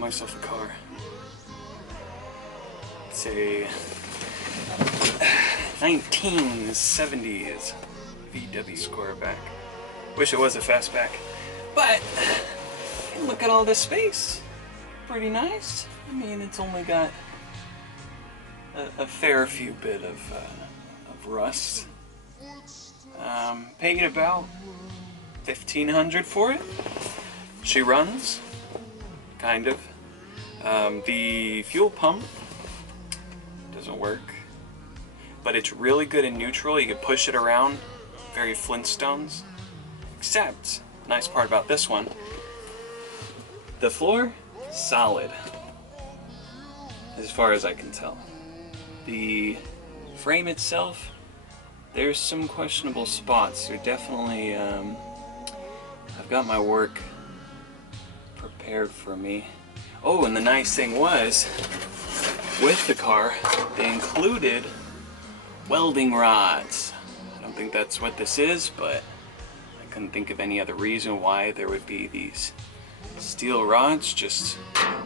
myself a car. It's a 1970s VW Squareback. Wish it was a fastback, but look at all this space. Pretty nice. I mean, it's only got a fair few bit of rust. Paid about $1,500 for it. She runs, kind of. The fuel pump doesn't work, but it's really good in neutral. You can push it around, very Flintstones. Except, nice part about this one, the floor, solid, as far as I can tell. The frame itself, there's some questionable spots. They're definitely, I've got my work prepared for me. Oh, and the nice thing was, with the car, they included welding rods. I don't think that's what this is, but I couldn't think of any other reason why there would be these steel rods just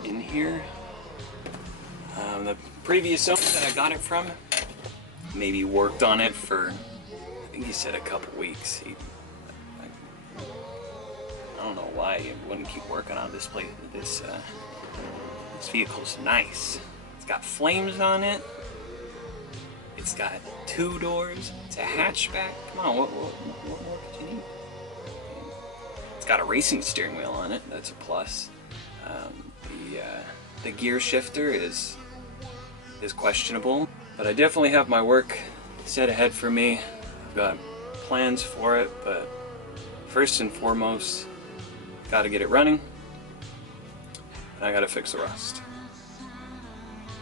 in here. The previous owner that I got it from maybe worked on it for, I think he said a couple weeks. I don't know why he wouldn't keep working on this place. This vehicle's nice. It's got flames on it. It's got 2 doors. It's a hatchback. Come on, what more could you need? It's got a racing steering wheel on it. That's a plus. The gear shifter is questionable, but I definitely have my work set ahead for me. I've got plans for it, but first and foremost, got to get it running, and I got to fix the rust.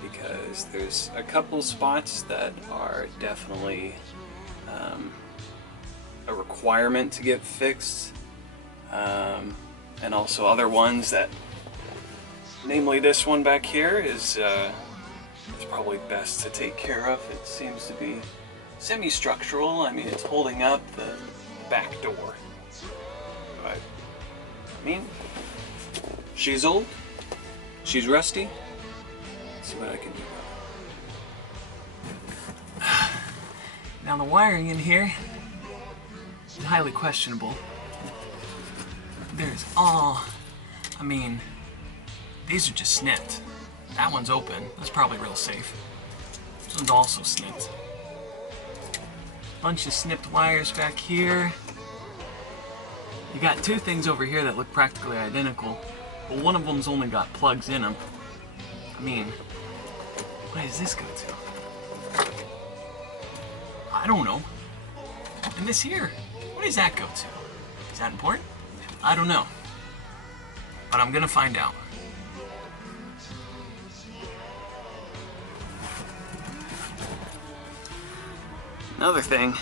Because there's a couple spots that are definitely a requirement to get fixed, and also other ones that, namely this one back here, is it's probably best to take care of. It seems to be semi-structural. I mean, it's holding up the back door. But, I mean, she's old, she's rusty. Let's see what I can do. Now the wiring in here is highly questionable. There's I mean, these are just snipped. That one's open. That's probably real safe. This one's also snipped. Bunch of snipped wires back here. You got 2 things over here that look practically identical, but one of them's only got plugs in them. I mean, where does this go to? I don't know. And this here, where does that go to? Is that important? I don't know. But I'm gonna find out. Another thing,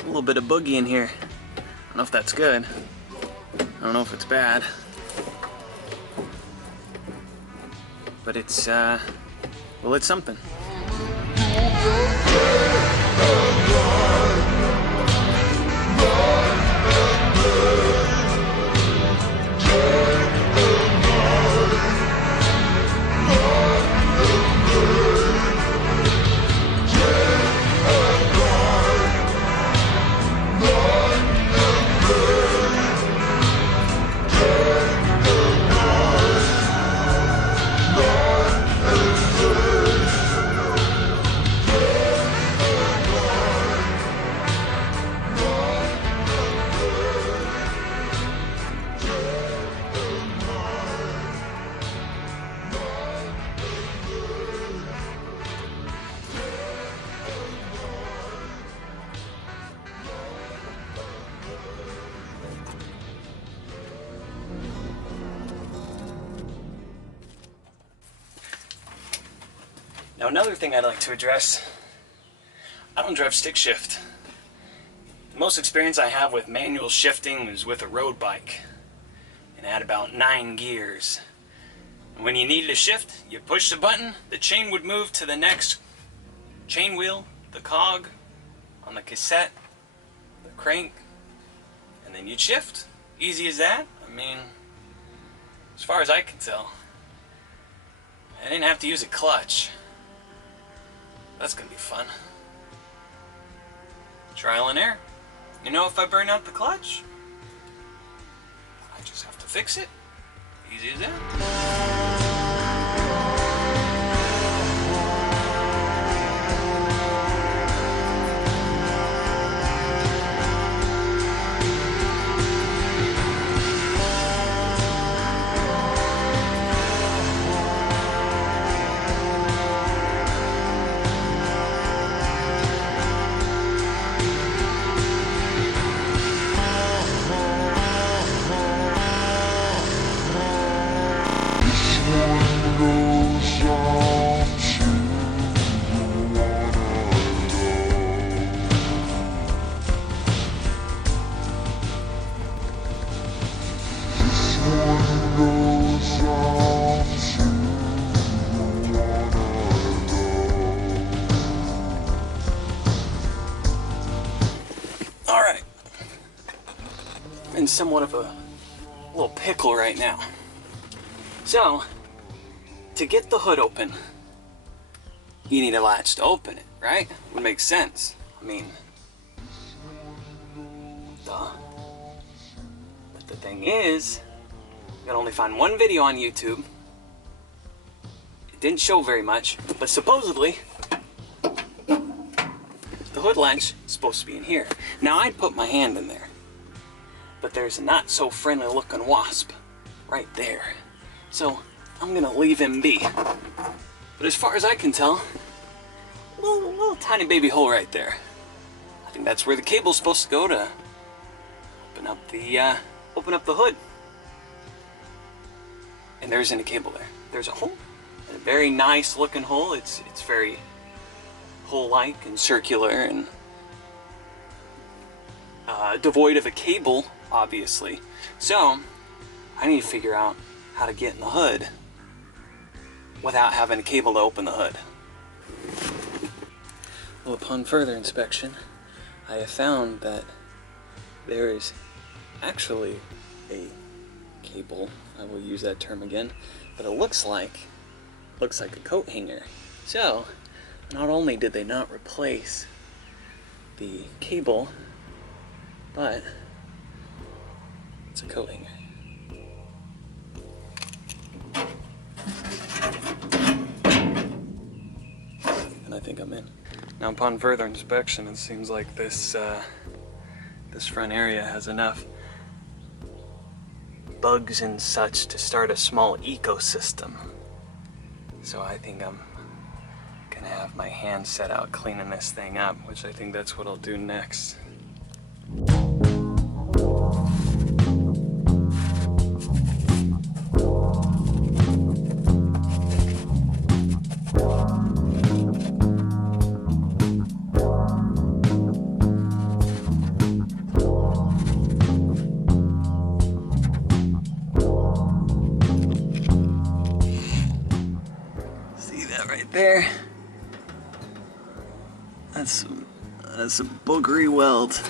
a little bit of boogie in here. I don't know if that's good. I don't know if it's bad. But it's, well, it's something. Now another thing I'd like to address, I don't drive stick shift. The most experience I have with manual shifting was with a road bike, and it had about 9 gears. And when you needed to shift, you push the button, the chain would move to the next chain wheel, the cog, on the cassette, the crank, and then you'd shift. Easy as that? I mean, as far as I can tell. I didn't have to use a clutch. That's gonna be fun. Trial and error. You know, if I burn out the clutch, I just have to fix it. Easy as that. Alright. I'm in somewhat of a little pickle right now. So, to get the hood open, you need a latch to open it, right? Would make sense. I mean, duh. But the thing is, you can only find one video on YouTube. It didn't show very much, but supposedly, the hood latch is supposed to be in here. Now, I'd put my hand in there, but there's a not so friendly looking wasp right there. So, I'm gonna leave him be. But as far as I can tell, a little tiny baby hole right there. I think that's where the cable's supposed to go to open up the hood. And there isn't a cable there. There's a hole, and a very nice looking hole. It's very hole-like and circular and devoid of a cable, obviously. So, I need to figure out how to get in the hood without having a cable to open the hood. Well, upon further inspection, I have found that there is actually a cable, I will use that term again, but it looks like a coat hanger. So, not only did they not replace the cable, but it's a coat hanger. And I think I'm in. Now, upon further inspection, it seems like this front area has enough bugs and such to start a small ecosystem. So I think I'm gonna have my hand set out cleaning this thing up, which I think that's what I'll do next. There, that's a boogery weld.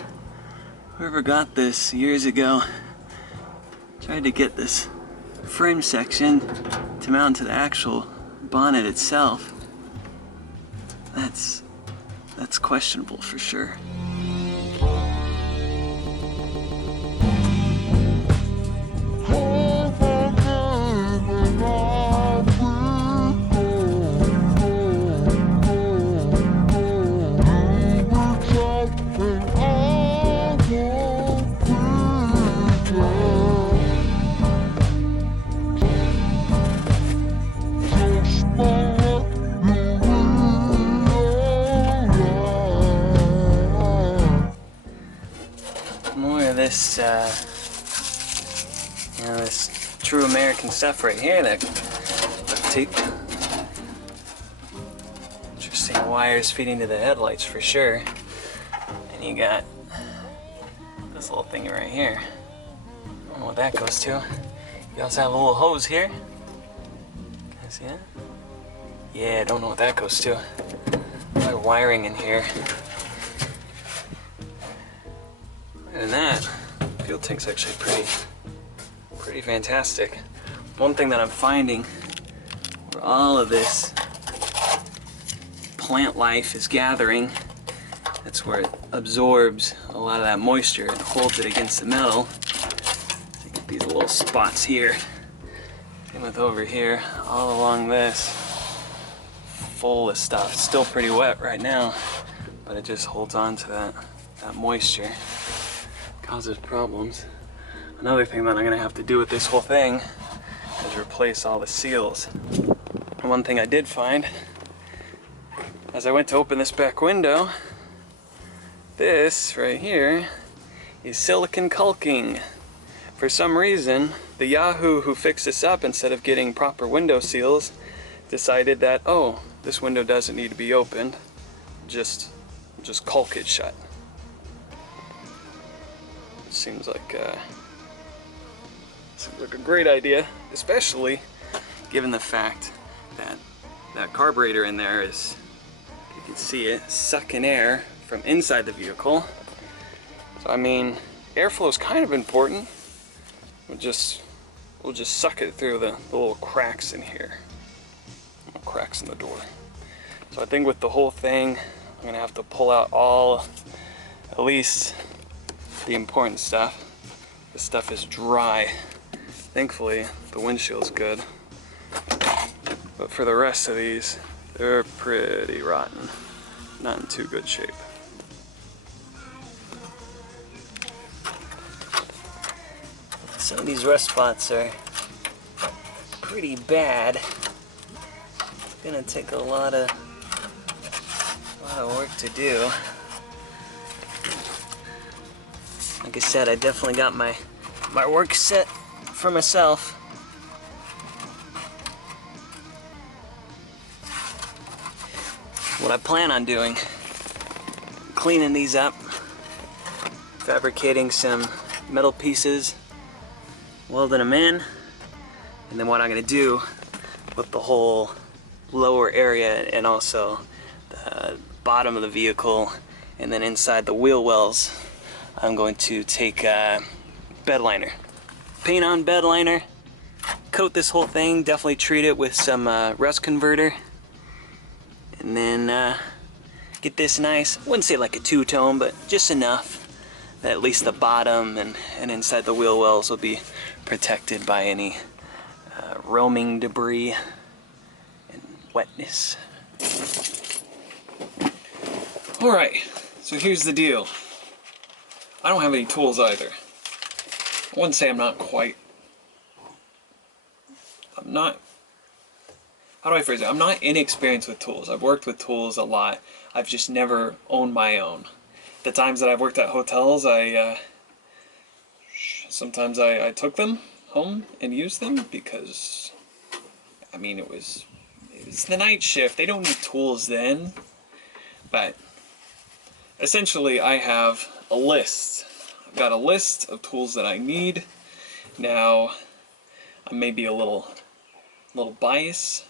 Whoever got this years ago tried to get this frame section to mount to the actual bonnet itself. That's questionable for sure. This true American stuff right here, that tape. Interesting wires feeding to the headlights for sure. And you got this little thing right here. I don't know what that goes to. You also have a little hose here. Can I see it? Yeah, I don't know what that goes to. A lot of wiring in here. Other than that, fuel tank's actually pretty fantastic. One thing that I'm finding where all of this plant life is gathering, that's where it absorbs a lot of that moisture and holds it against the metal. You get these little spots here. Same with over here, all along this, full of stuff. It's still pretty wet right now, but it just holds on to that moisture. Causes problems. Another thing that I'm gonna have to do with this whole thing is replace all the seals. And one thing I did find, as I went to open this back window, this right here is silicon caulking. For some reason, the Yahoo who fixed this up, instead of getting proper window seals, decided that, oh, this window doesn't need to be opened, just caulk it shut. Seems like a great idea, especially given the fact that that carburetor in there is, you can see it, sucking air from inside the vehicle. So I mean, airflow is kind of important. We'll just suck it through the little cracks in here, little cracks in the door. So I think with the whole thing, I'm gonna have to pull out at least the important stuff. This stuff is dry. Thankfully, the windshield's good. But for the rest of these, they're pretty rotten. Not in too good shape. Some of these rust spots are pretty bad. It's gonna take a lot of work to do. Like I said, I definitely got my work set for myself. What I plan on doing, cleaning these up, fabricating some metal pieces, welding them in, and then what I'm going to do with the whole lower area and also the bottom of the vehicle and then inside the wheel wells, I'm going to take bed liner, paint on bed liner, coat this whole thing, definitely treat it with some rust converter, and then get this nice, I wouldn't say like a two-tone, but just enough that at least the bottom and inside the wheel wells will be protected by any roaming debris and wetness. Alright, so here's the deal. I don't have any tools either. I wouldn't say I'm not, how do I phrase it? I'm not inexperienced with tools. I've worked with tools a lot. I've just never owned my own. The times that I've worked at hotels, sometimes I took them home and used them because, I mean, it was the night shift. They don't need tools then, but essentially I have a list. I've got a list of tools that I need. Now, I may be a little biased.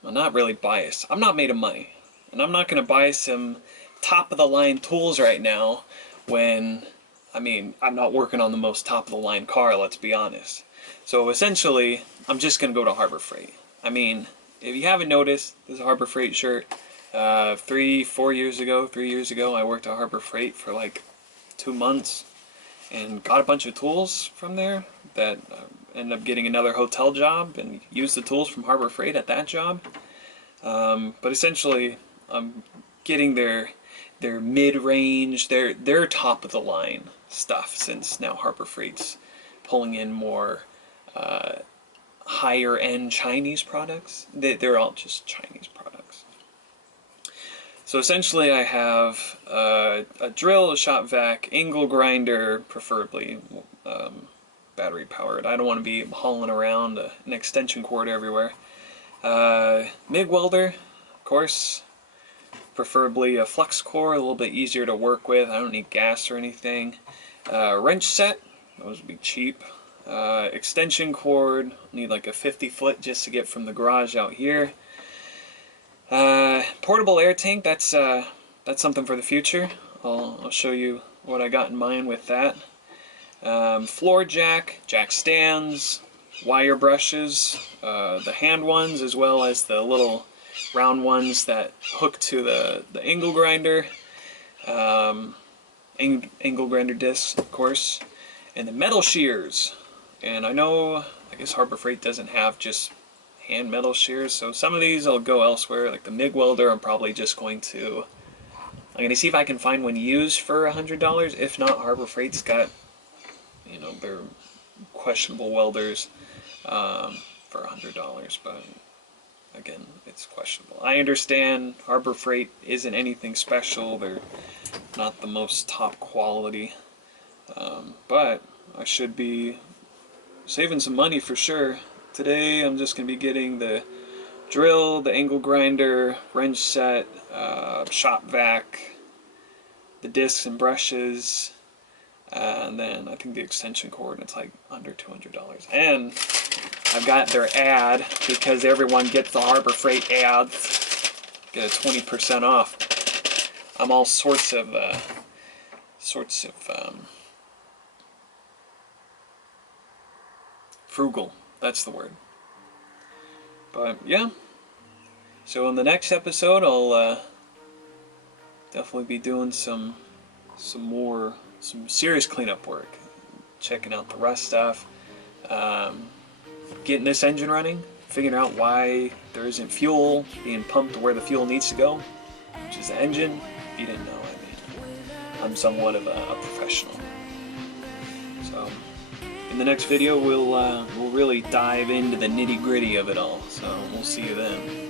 Well, not really biased. I'm not made of money, and I'm not going to buy some top-of-the-line tools right now when, I mean, I'm not working on the most top-of-the-line car, let's be honest. So essentially, I'm just going to go to Harbor Freight. I mean, if you haven't noticed, this is a Harbor Freight shirt. 3 years ago, I worked at Harbor Freight for like 2 months and got a bunch of tools from there that ended up getting another hotel job and used the tools from Harbor Freight at that job. But essentially, I'm getting their mid-range, their top-of-the-line stuff, since now Harbor Freight's pulling in more higher-end Chinese products. They're all just Chinese products. So essentially I have a drill, a shop vac, angle grinder, preferably battery powered. I don't want to be hauling around an extension cord everywhere. MIG welder, of course, preferably a flux core, a little bit easier to work with. I don't need gas or anything. Wrench set, those would be cheap. Extension cord, need like a 50-foot just to get from the garage out here. Portable air tank, that's something for the future. I'll show you what I got in mind with that. floor jack stands, wire brushes, the hand ones as well as the little round ones that hook to the angle grinder, angle grinder discs, of course, and the metal shears. And I guess Harbor Freight doesn't have just hand metal shears, so some of these I'll go elsewhere, like the MIG welder. I'm going to see if I can find one used for $100. If not, Harbor Freight's got, you know, their questionable welders for $100, but again, it's questionable. I understand Harbor Freight isn't anything special, they're not the most top quality, but I should be saving some money for sure. Today I'm just going to be getting the drill, the angle grinder, wrench set, shop vac, the discs and brushes, and then I think the extension cord, it's like under $200. And I've got their ad, because everyone gets the Harbor Freight ads, get a 20% off. I'm all sorts of frugal, that's the word. But yeah, so in the next episode I'll definitely be doing some serious cleanup work, checking out the rust stuff, getting this engine running, figuring out why there isn't fuel being pumped to where the fuel needs to go, which is the engine. If you didn't know, I mean, I'm somewhat of a professional. So in the next video we'll really dive into the nitty-gritty of it all, so we'll see you then.